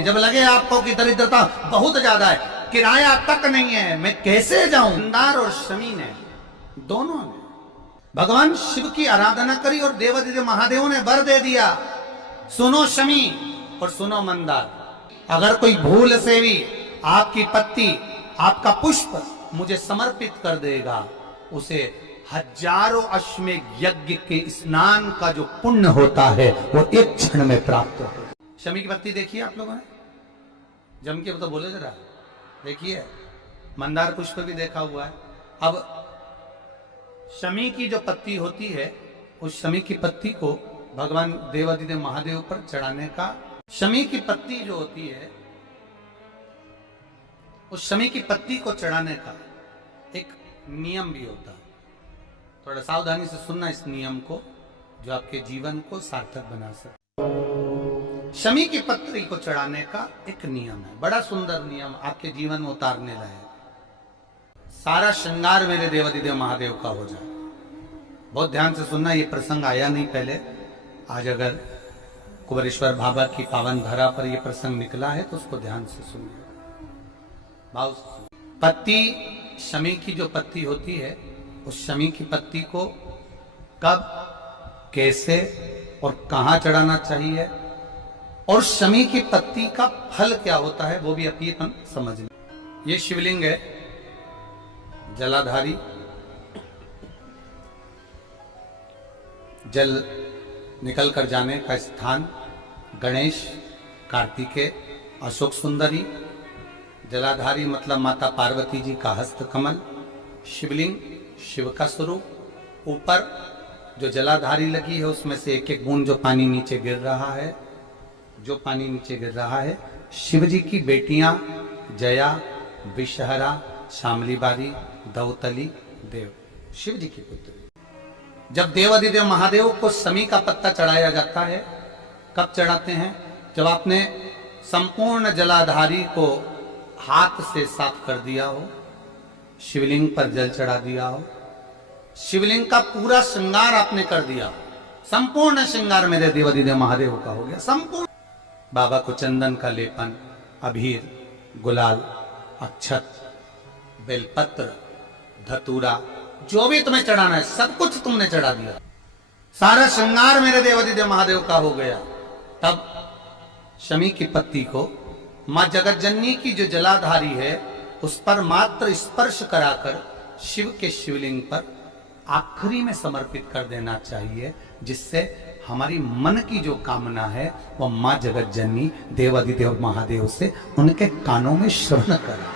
जब लगे आपको कि दरिद्रता बहुत ज्यादा है, किराया तक नहीं है, मैं कैसे जाऊं, मंदार और शमी ने दोनों ने भगवान शिव की आराधना करी और देवादिदेव महादेव ने वर दे दिया, सुनो शमी और सुनो मंदार, अगर कोई भूल से भी आपकी पत्ती आपका पुष्प मुझे समर्पित कर देगा, उसे हजारों अश्वमेध यज्ञ के स्नान का जो पुण्य होता है वो एक क्षण में प्राप्त हो। शमी की पत्ती देखिए आप लोगों ने, जम के तो बोले जरा, देखिए मंदार पुष्प भी देखा हुआ है। अब शमी की जो पत्ती होती है, उस शमी की पत्ती को भगवान देवादिदेव महादेव पर चढ़ाने का, शमी की पत्ती जो होती है, उस शमी की पत्ती को चढ़ाने का एक नियम भी होता है। थोड़ा सावधानी से सुनना इस नियम को, जो आपके जीवन को सार्थक बना सके। शमी की पत्ती को चढ़ाने का एक नियम है, बड़ा सुंदर नियम, आपके जीवन में उतारने लायक। सारा श्रृंगार मेरे देवादिदेव महादेव का हो जाए। बहुत ध्यान से सुनना, ये प्रसंग आया नहीं पहले, आज अगर कुबेरेश्वर बाबा की पावन धरा पर यह प्रसंग निकला है तो उसको ध्यान से सुनिए। भाव पत्ती, शमी की जो पत्ती होती है, उस शमी की पत्ती को कब, कैसे और कहां चढ़ाना चाहिए, और शमी की पत्ती का फल क्या होता है, वो भी अपन समझ लें। ये शिवलिंग है, जलाधारी, जल निकल कर जाने का स्थान, गणेश, कार्तिकेय, अशोक सुंदरी, जलाधारी मतलब माता पार्वती जी का हस्त कमल, शिवलिंग शिव का स्वरूप, ऊपर जो जलाधारी लगी है उसमें से एक एक बूंद जो पानी नीचे गिर रहा है, जो पानी नीचे गिर रहा है, शिव जी की बेटियां जया, विषहरा, शामली बारी, दौतली, देव, शिव जी की पुत्री। जब देवादिदेव महादेव को शमी का पत्ता चढ़ाया जाता है, कब चढ़ाते हैं, जब आपने संपूर्ण जलाधारी को हाथ से साफ कर दिया हो, शिवलिंग पर जल चढ़ा दिया हो, शिवलिंग का पूरा श्रृंगार आपने कर दिया, संपूर्ण श्रृंगार मेरे देवादिदेव महादेव का हो गया संपूर्ण। बाबा को चंदन का लेपन, अबीर, गुलाल, अक्षत, बेलपत्र, धतूरा, जो भी तुम्हें चढ़ाना है सब कुछ तुमने चढ़ा दिया, सारा श्रृंगार मेरे देवादिदेव महादेव का हो गया। तब शमी की पत्ती को मां जगत जननी की जो जलाधारी है उस पर मात्र स्पर्श कराकर शिव के शिवलिंग पर आखिरी में समर्पित कर देना चाहिए, जिससे हमारी मन की जो कामना है वो मां जगत जननी देवादिदेव महादेव से उनके कानों में श्रवण करें।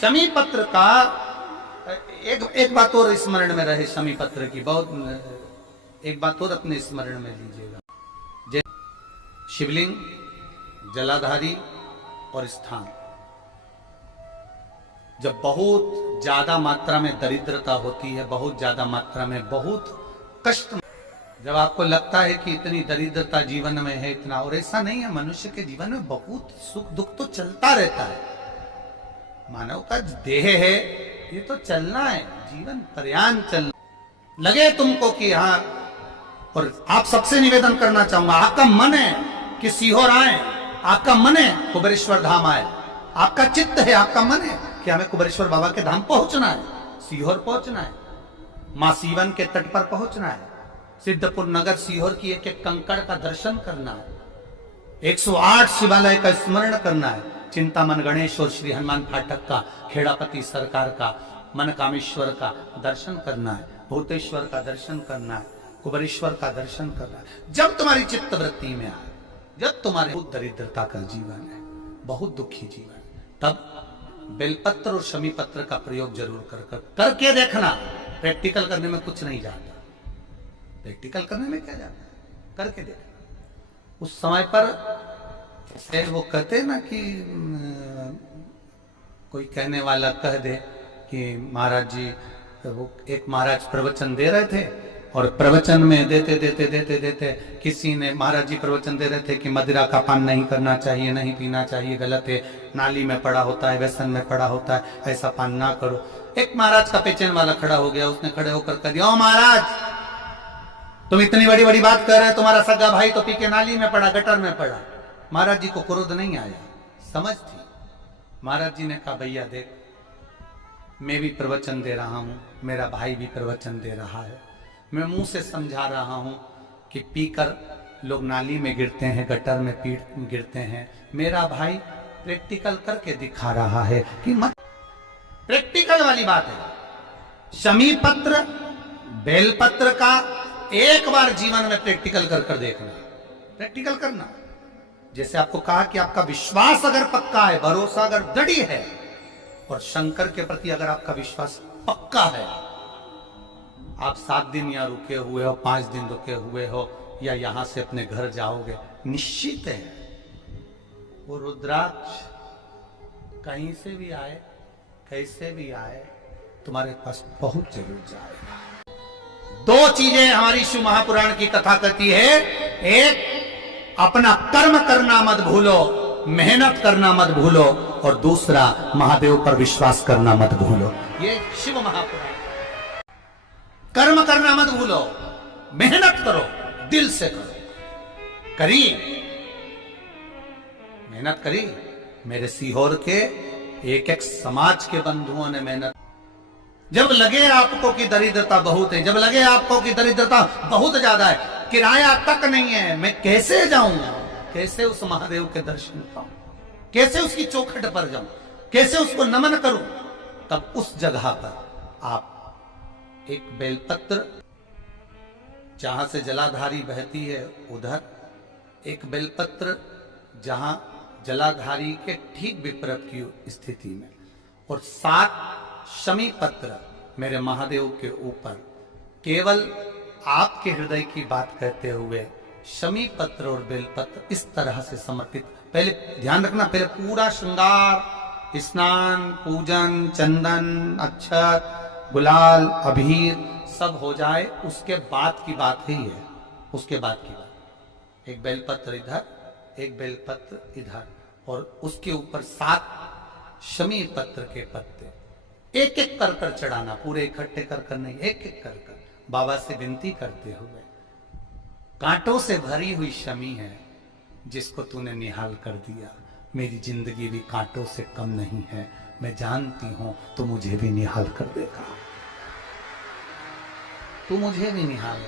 शमी पत्र का एक बात और स्मरण में रहे, शमी पत्र की बहुत एक बात और अपने स्मरण में लीजिएगा। शिवलिंग, जलाधारी और स्थान, जब बहुत ज्यादा मात्रा में दरिद्रता होती है, बहुत ज्यादा मात्रा में बहुत कष्ट, जब आपको लगता है कि इतनी दरिद्रता जीवन में है इतना, और ऐसा नहीं है, मनुष्य के जीवन में बहुत सुख दुख तो चलता रहता है, मानव का देह है ये तो चलना है, जीवन पर्यान चलना। लगे तुमको कि हाँ, और आप सबसे निवेदन करना चाहूंगा, आपका मन है कि सीहोर आए, आपका मन है कुबेरेश्वर धाम आए, आपका चित्त है, आपका मन है कि हमें कुबेरेश्वर बाबा के धाम पहुंचना है, सीहोर पहुंचना है, मां सीवन के तट पर पहुंचना है, सिद्धपुर नगर सीहोर की एक एक कंकड़ का दर्शन करना है, 108 शिवालय का स्मरण करना है, चिंतामन गणेश और श्री हनुमान फाटक का, खेड़ापति सरकार का, मनकामेश्वर का दर्शन करना है, भूतेश्वर का दर्शन करना है, कुबेरेश्वर का दर्शन करना है। जब तुम्हारी चित्त वृत्ति में आए, जब तुम्हारे बहुत दरिद्रता का जीवन है, बहुत दुखी जीवन, तब बेलपत्र और शमी पत्र का प्रयोग जरूर करके देखना। प्रैक्टिकल करने में कुछ नहीं जाता, प्रैक्टिकल करने में क्या जाता है, करके देखना। उस समय पर वो कहते ना कि कोई कहने वाला कह दे कि महाराज जी, वो एक महाराज प्रवचन दे रहे थे और प्रवचन में देते देते देते देते किसी ने, महाराज जी प्रवचन दे रहे थे कि मदिरा का पान नहीं करना चाहिए, नहीं पीना चाहिए, गलत है, नाली में पड़ा होता है, व्यसन में पड़ा होता है, ऐसा पान ना करो। एक महाराज का पेचन वाला खड़ा हो गया, उसने खड़े होकर कह दिया, ओ महाराज तुम इतनी बड़ी बड़ी बात कर रहे हो, तुम्हारा सगा भाई तो पी के नाली में पड़ा, गटर में पड़ा, महाराज जी को क्रोध नहीं आया, समझ थी। महाराज जी ने कहा भैया देख, मैं भी प्रवचन दे रहा हूं, मेरा भाई भी प्रवचन दे रहा है, मैं मुंह से समझा रहा हूं कि पीकर लोग नाली में गिरते हैं, गटर में गिरते हैं, मेरा भाई प्रैक्टिकल करके दिखा रहा है कि मत। प्रैक्टिकल वाली बात है। शमी पत्र बेलपत्र का एक बार जीवन में प्रैक्टिकल कर देखना, प्रैक्टिकल करना। जैसे आपको कहा कि आपका विश्वास अगर पक्का है, भरोसा अगर दृढ़ है, और शंकर के प्रति अगर आपका विश्वास पक्का है, आप 7 दिन यहाँ रुके हुए हो, 5 दिन रुके हुए हो, या यहां से अपने घर जाओगे, निश्चित है वो रुद्राक्ष कहीं से भी आए, कैसे भी आए, तुम्हारे पास पहुंच जरूर जाएगा। 2 चीजें हमारी शिव महापुराण की कथा कहती है। एक, अपना कर्म करना मत भूलो, मेहनत करना मत भूलो, और दूसरा, महादेव पर विश्वास करना मत भूलो। ये शिव महापुराण। कर्म करना मत भूलो, मेहनत करो, दिल से करो। करी मेहनत करी। मेरे सीहोर के एक समाज के बंधुओं ने मेहनत। जब लगे आपको कि दरिद्रता बहुत है, जब लगे आपको कि दरिद्रता बहुत ज्यादा है, किराया तक नहीं है, मैं कैसे जाऊं, कैसे उस महादेव के दर्शन पाऊं, कैसे उसकी चौखट पर जाऊं, कैसे उसको नमन करूं, तब उस जगह पर आप एक बेलपत्र, जहां से जलाधारी बहती है उधर, एक बेलपत्र जहां जलाधारी के ठीक विपरीत की स्थिति में, और 7 शमी पत्र मेरे महादेव के ऊपर, केवल आपके हृदय की बात कहते हुए शमी पत्र और बेलपत्र इस तरह से समर्पित। पहले ध्यान रखना, पहले पूरा श्रृंगार, स्नान, पूजन, चंदन, अक्षत, गुलाल, अबीर सब हो जाए, उसके बाद की बात ही है, उसके बाद की बात। एक बेलपत्र इधर, एक बेलपत्र इधर, और उसके ऊपर 7 शमी पत्र के पत्ते, एक एक कर चढ़ाना, पूरे इकट्ठे कर नहीं, एक एक कर बाबा से विनती करते हुए, कांटों से भरी हुई शमी है जिसको तूने निहाल कर दिया, मेरी जिंदगी भी कांटों से कम नहीं है, मैं जानती हूं तो मुझे भी निहाल कर देगा, तू मुझे भी निहाल